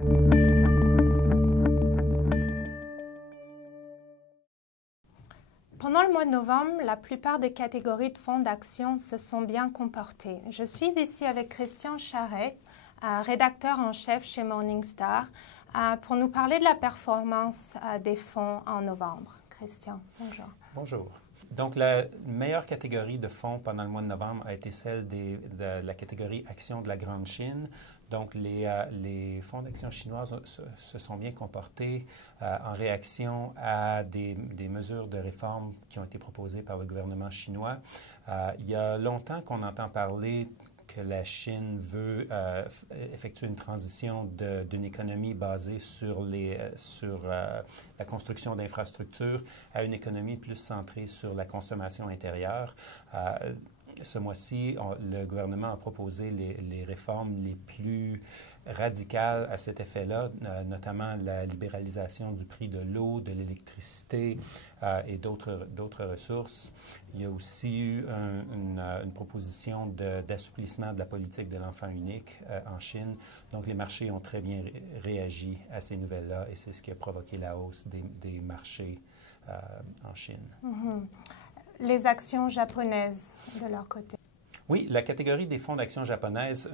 Pendant le mois de novembre, la plupart des catégories de fonds d'action se sont bien comportées. Je suis ici avec Christian Charret, rédacteur en chef chez Morningstar, pour nous parler de la performance des fonds en novembre. Christian, bonjour. Bonjour. Donc, la meilleure catégorie de fonds pendant le mois de novembre a été celle de la catégorie actions de la Grande Chine. Donc, les fonds d'actions chinoises se sont bien comportés en réaction à des mesures de réforme qui ont été proposées par le gouvernement chinois. Il y a longtemps qu'on entend parler que la Chine veut effectuer une transition d'une économie basée sur la construction d'infrastructures à une économie plus centrée sur la consommation intérieure. Ce mois-ci, le gouvernement a proposé les réformes les plus radicales à cet effet-là, notamment la libéralisation du prix de l'eau, de l'électricité et d'autres ressources. Il y a aussi eu une proposition d'assouplissement de la politique de l'enfant unique en Chine. Donc, les marchés ont très bien réagi à ces nouvelles-là et c'est ce qui a provoqué la hausse des marchés en Chine. Mm-hmm. Les actions japonaises, de leur côté. Oui, la catégorie des fonds d'actions japonaises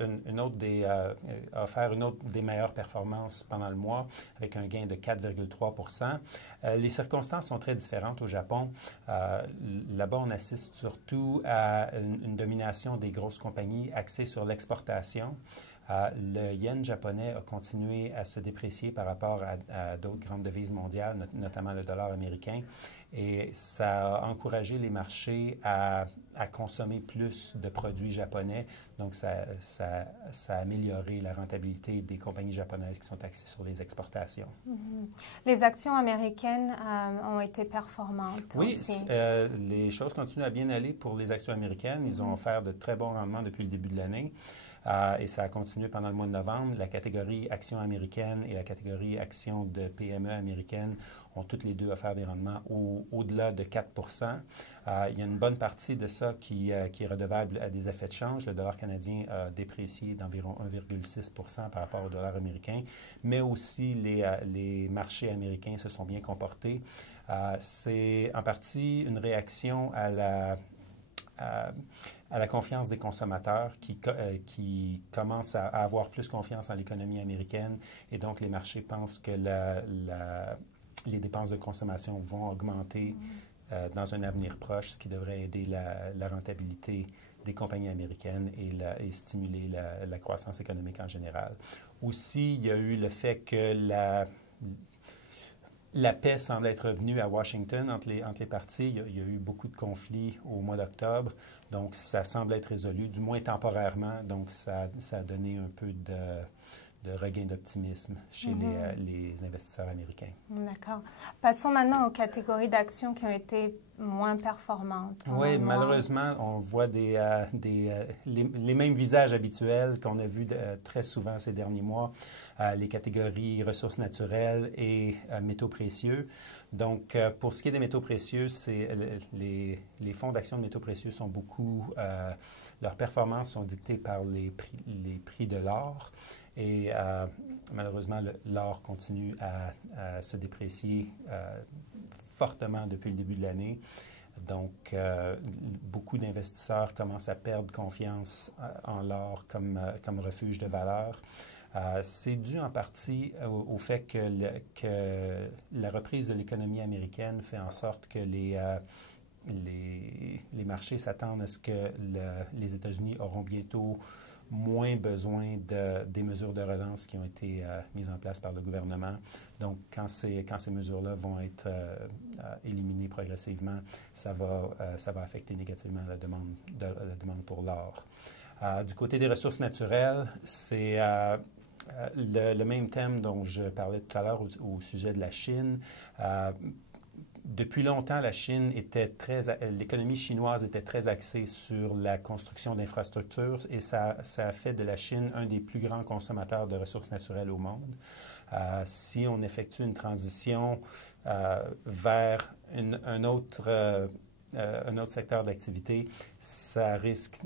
a offert une autre des meilleures performances pendant le mois, avec un gain de 4,3 Les circonstances sont très différentes au Japon. Là-bas, on assiste surtout à une domination des grosses compagnies axées sur l'exportation. Le yen japonais a continué à se déprécier par rapport à d'autres grandes devises mondiales, notamment le dollar américain, et ça a encouragé les marchés à consommer plus de produits japonais. Donc, ça a amélioré la rentabilité des compagnies japonaises qui sont axées sur les exportations. Mm-hmm. Les actions américaines ont été performantes aussi. Oui, les choses continuent à bien aller pour les actions américaines. Ils ont offert de très bons rendements depuis le début de l'année. Et ça a continué pendant le mois de novembre. La catégorie actions américaines et la catégorie actions de PME américaines ont toutes les deux offert des rendements au-delà de 4 Il y a une bonne partie de ça qui est redevable à des effets de change. Le dollar canadien a déprécié d'environ 1,6 par rapport au dollar américain, mais aussi les marchés américains se sont bien comportés. C'est en partie une réaction à la confiance des consommateurs qui commencent à avoir plus confiance en l'économie américaine et donc les marchés pensent que les dépenses de consommation vont augmenter dans un avenir proche, ce qui devrait aider la rentabilité des compagnies américaines et stimuler la croissance économique en général. Aussi, il y a eu le fait que la paix semble être revenue à Washington entre les partis. Il y a eu beaucoup de conflits au mois d'octobre, donc ça semble être résolu, du moins temporairement. Donc, ça a donné un peu de regain d'optimisme chez les investisseurs américains. D'accord. Passons maintenant aux catégories d'actions qui ont été moins performantes. Oui, malheureusement, on voit les mêmes visages habituels qu'on a vus très souvent ces derniers mois, les catégories ressources naturelles et métaux précieux. Donc, pour ce qui est des métaux précieux, les fonds d'actions de métaux précieux sont leurs performances sont dictées par les prix de l'or. Et malheureusement, l'or continue à se déprécier fortement depuis le début de l'année. Donc, beaucoup d'investisseurs commencent à perdre confiance en l'or comme refuge de valeur. C'est dû en partie au fait que la reprise de l'économie américaine fait en sorte que les marchés s'attendent à ce que les États-Unis auront bientôt moins besoin des mesures de relance qui ont été mises en place par le gouvernement. Donc, quand ces mesures-là vont être éliminées progressivement, ça va affecter négativement la demande pour l'or. Du côté des ressources naturelles, c'est le même thème dont je parlais tout à l'heure au sujet de la Chine. Depuis longtemps, l'économie chinoise était très axée sur la construction d'infrastructures et ça a fait de la Chine un des plus grands consommateurs de ressources naturelles au monde. Si on effectue une transition vers une autre un autre secteur d'activité, ça risque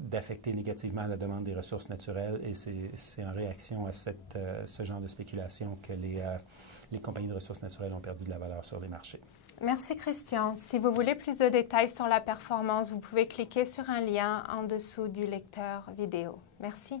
d'affecter négativement la demande des ressources naturelles et c'est en réaction à ce genre de spéculation que les compagnies de ressources naturelles ont perdu de la valeur sur les marchés. Merci Christian. Si vous voulez plus de détails sur la performance, vous pouvez cliquer sur un lien en dessous du lecteur vidéo. Merci.